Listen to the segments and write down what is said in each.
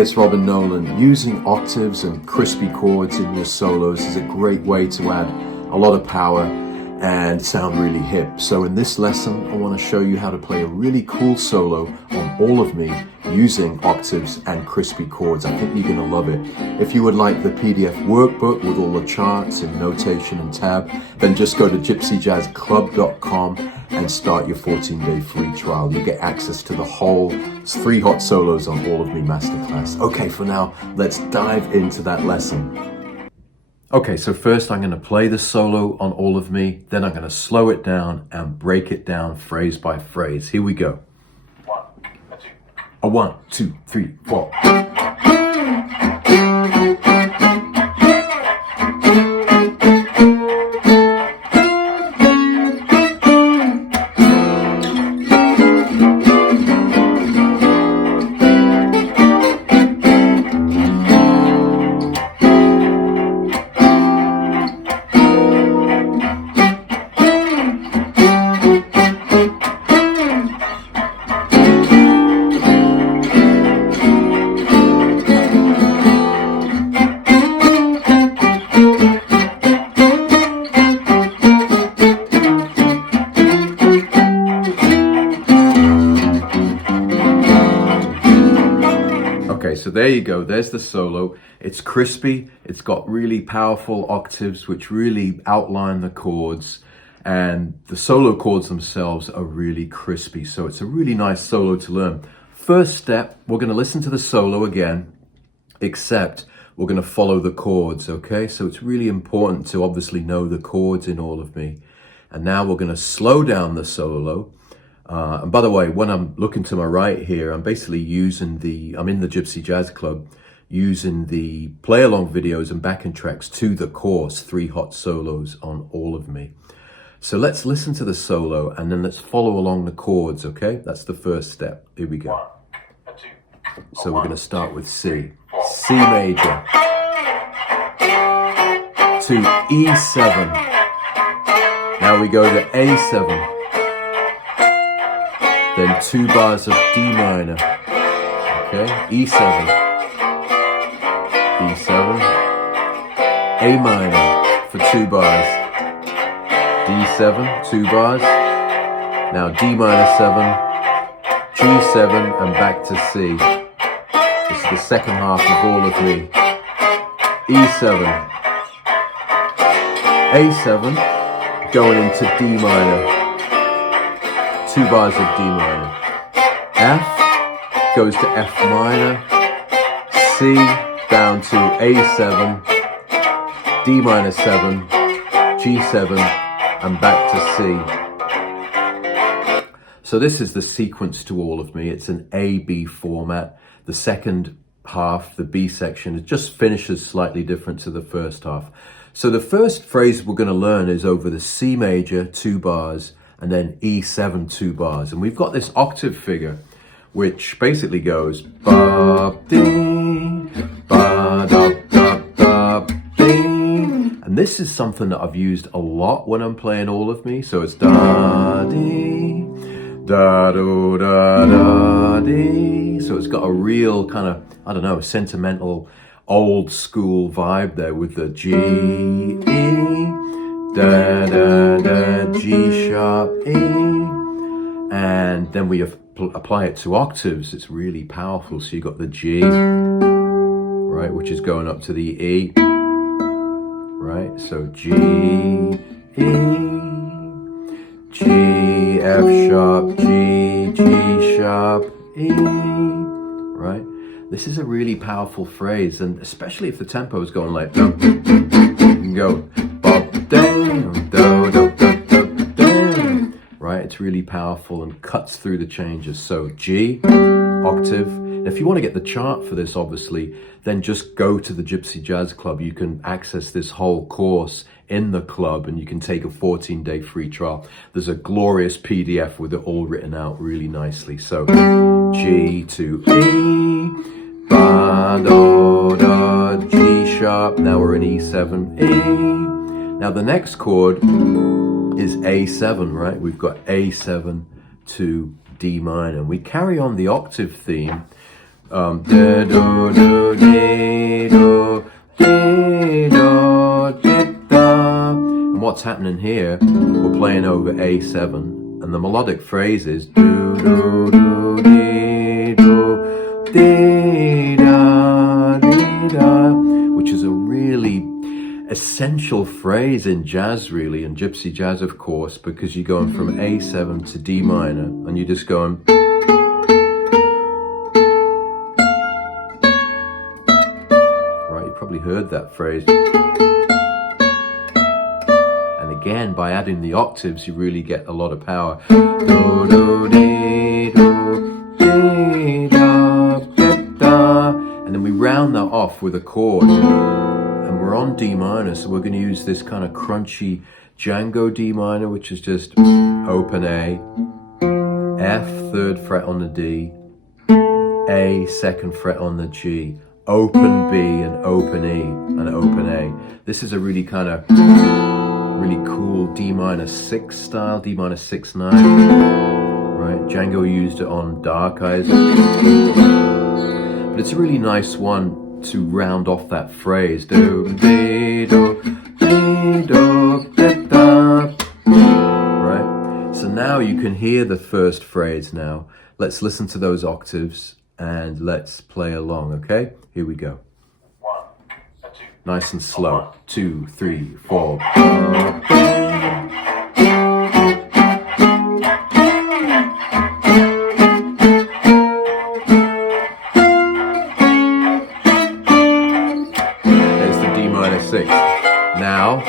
it's Robin Nolan. Using octaves and crispy chords in your solos is a great way to add a lot of power and sound really hip. So in this lesson, I want to show you how to play a really cool solo on All of Me using octaves and crispy chords. I think you're going to love it. If you would like the PDF workbook with all the charts and notation and tab, then just go to gypsyjazzclub.com and start your 14-day free trial. You get access to the whole 3 hot solos on All of Me masterclass. Okay, for now, let's dive into that lesson. Okay, so first I'm going to play the solo on All of Me, then I'm going to slow it down and break it down phrase by phrase. Here we go. 1, 2, 3, 4. Okay, so there you go, there's the solo. It's crispy, it's got really powerful octaves which really outline the chords, and the solo chords themselves are really crispy, so it's a really nice solo to learn. First step, we're going to listen to the solo again, except we're going to follow the chords, okay? So it's really important to obviously know the chords in All of Me. And now we're going to slow down the solo. And by the way, when I'm looking to my right here, I'm basically using I'm in the Gypsy Jazz Club, using the play-along videos and backing tracks to the course, 3 hot solos on All of Me. So let's listen to the solo and then let's follow along the chords, okay? That's the first step. Here we go. 1, 2, so we're going to start with C. C major to E7. Now we go to A7. Then 2 bars of D minor, okay, E7, E7, A minor for 2 bars, D7, 2 bars, now D minor 7, G7 and back to C. This is the second half of All of Me. E7, A7, going into D minor. 2 bars of D minor. F goes to F minor, C down to A7, D minor 7, G7, and back to C. So this is the sequence to All of Me. It's an A-B format. The second half, the B section, it just finishes slightly different to the first half. So the first phrase we're going to learn is over the C major, 2 bars, and then E7, 2 bars. And we've got this octave figure, which basically goes ba ding, ba da da da ding. And this is something that I've used a lot when I'm playing All of Me. So it's da dee, da do da da dee. So it's got a real kind of, I don't know, sentimental, old school vibe there with the G, E, da da da, G sharp, E, and then we apply it to octaves. It's really powerful. So you got the G, right, which is going up to the E, right? So G, E, G, F sharp, G, G sharp, E, right? This is a really powerful phrase, and especially if the tempo is going like, you can go, right? It's really powerful and cuts through the changes. So G, octave. If you want to get the chart for this, obviously, then just go to the Gypsy Jazz Club. You can access this whole course in the club and you can take a 14-day free trial. There's a glorious PDF with it all written out really nicely. So G to E, ba, do, da, G sharp. Now we're in E7, E. Now the next chord is A7, right? We've got A7 to D minor. We carry on the octave theme Da, do, do, di, do, di, do, di, da. And what's happening here, we're playing over A7, and the melodic phrase is do, do, do, di, do, di, da, di, da, which is a really essential phrase in jazz, really, in Gypsy Jazz, of course, because you're going from A7 to D minor, and you're just going. Right, you probably heard that phrase. And again, by adding the octaves, you really get a lot of power. Do, do, di, do, di, da, di, da. And then we round that off with a chord. And we're on D minor, so we're going to use this kind of crunchy Django D minor, which is just open A, F, 3rd fret on the D, A, 2nd fret on the G, open B and open E and open A. This is a really kind of really cool D minor 6 style, D minor 6/9. Right, Django used it on Dark Eyes, but it's a really nice one to round off that phrase. Do, di, do, di, do, di, da. Right? So now you can hear the first phrase now. Let's listen to those octaves and let's play along, okay? Here we go. 1, 2. Nice and slow. 2, 3, 4. Now,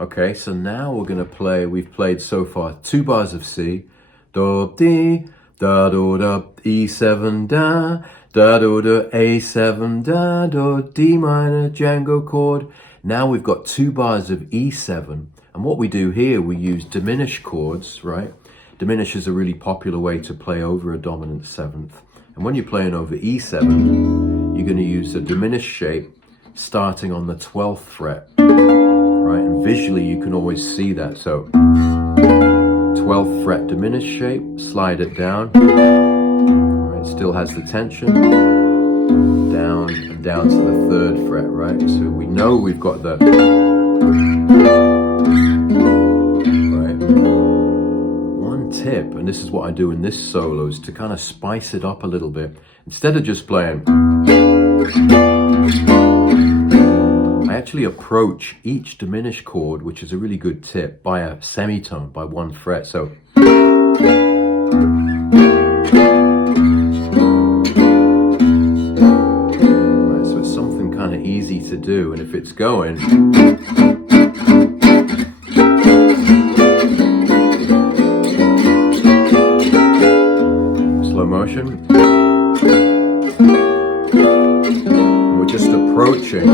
okay, so now we're going to play, we've played so far 2 bars of C, do, di, da, do, da, E7, da, do, da, A7, da, do, D minor, Django chord. Now we've got 2 bars of E7, and what we do here, we use diminished chords, right? Diminish is a really popular way to play over a dominant 7th. And when you're playing over E7, you're going to use a diminished shape starting on the 12th fret, right? And visually you can always see that. So 12th fret diminished shape, slide it down, right? Still has the tension, down and down to the 3rd fret, right? So we know we've got the, right? One tip, and this is what I do in this solo, is to kind of spice it up a little bit. Instead of just playing, I actually approach each diminished chord, which is a really good tip, by a semitone, by 1 fret. So, right, so it's something kind of easy to do, and if it's going, slow motion, we're just approaching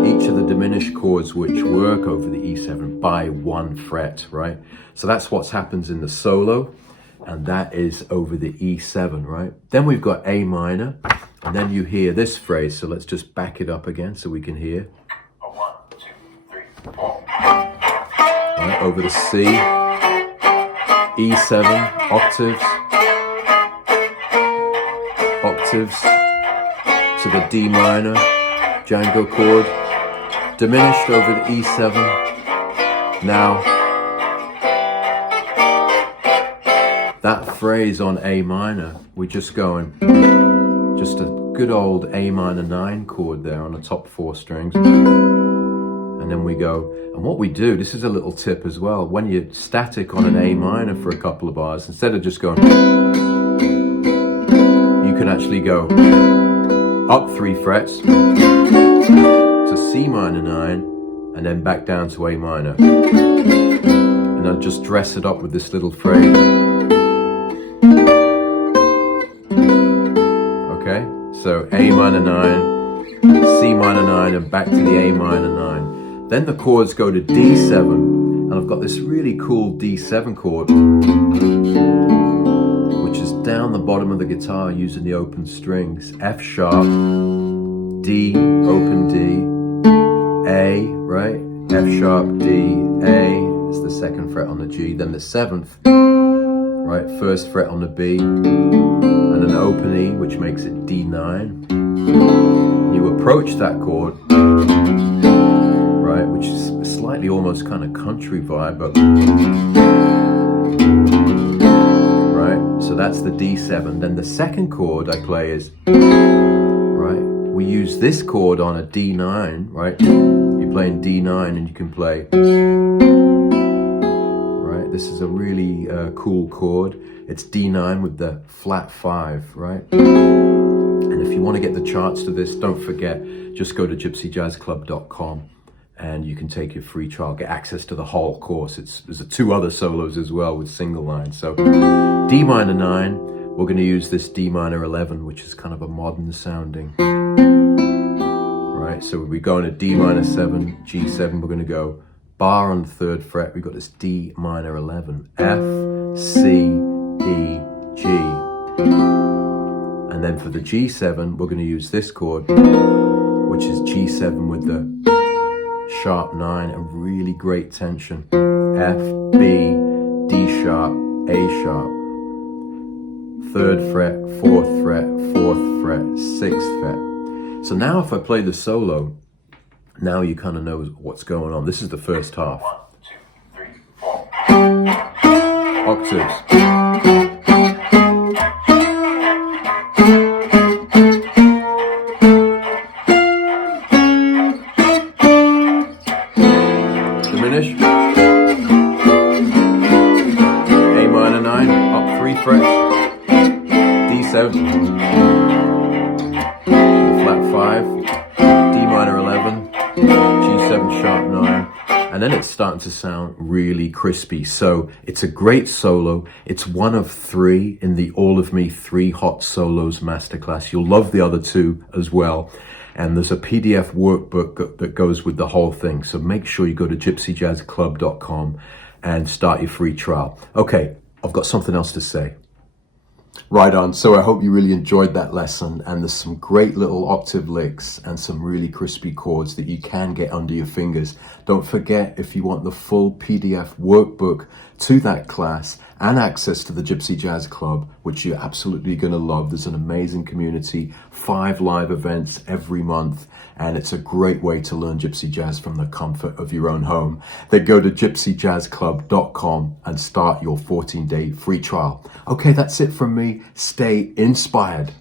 each of the diminished chords which work over the E7 by 1 fret, right? So that's what happens in the solo, and that is over the E7, right? Then we've got A minor, and then you hear this phrase, so let's just back it up again so we can hear. 1, 2, 3, 4. Right, over the C, E7, octaves, octaves to the D minor, Django chord, diminished over the E7. Now, that phrase on A minor, we're just going, just a good old A minor 9 chord there on the top 4 strings. And then we go, and what we do, this is a little tip as well, when you're static on an A minor for a couple of bars, instead of just going, you can actually go up 3 frets, to C minor 9, and then back down to A minor. And I'll just dress it up with this little phrase. Okay, so A minor 9, C minor 9, and back to the A minor 9. Then the chords go to D7, and I've got this really cool D7 chord, which is down the bottom of the guitar using the open strings. F sharp, D, open D, A, right? F sharp, D, A is the 2nd fret on the G, then the 7th, right? First fret on the B, and an open E, which makes it D9. You approach that chord, right, which is slightly almost kind of country vibe, but right, so that's the D7. Then the second chord I play is, right, we use this chord on a D9, right? You're playing D9 and you can play, right? This is a really cool chord. It's D9 with the flat 5, right? And if you want to get the charts to this, don't forget, just go to gypsyjazzclub.com and you can take your free trial, get access to the whole course. There's 2 other solos as well with single lines. So D minor 9, we're going to use this D minor 11, which is kind of a modern sounding. Right, so we go into D minor 7, G7, we're going to go bar on the 3rd fret, we've got this D minor 11, F, C, E, G. And then for the G7, we're going to use this chord, which is G7 with the sharp 9, a really great tension. F, B, D sharp, A sharp. 3rd fret, 4th fret, 4th fret, 6th fret. So now if I play the solo, now you kind of know what's going on. This is the first half. 1, 2, 3, 4. Octaves. Diminished. A minor 9, up 3 frets. D7. Flat 5. D minor 11. G7 sharp 9. And then it's starting to sound really crispy. So it's a great solo. It's one of 3 in the All of Me 3 Hot Solos Masterclass. You'll love the other 2 as well. And there's a PDF workbook that goes with the whole thing. So make sure you go to gypsyjazzclub.com and start your free trial. Okay, I've got something else to say. Right on. So I hope you really enjoyed that lesson, and there's some great little octave licks and some really crispy chords that you can get under your fingers. Don't forget, if you want the full PDF workbook to that class and access to the Gypsy Jazz Club, which you're absolutely going to love, there's an amazing community, 5 live events every month, and it's a great way to learn Gypsy Jazz from the comfort of your own home. Then go to gypsyjazzclub.com and start your 14-day free trial. Okay, that's it from me. Stay inspired.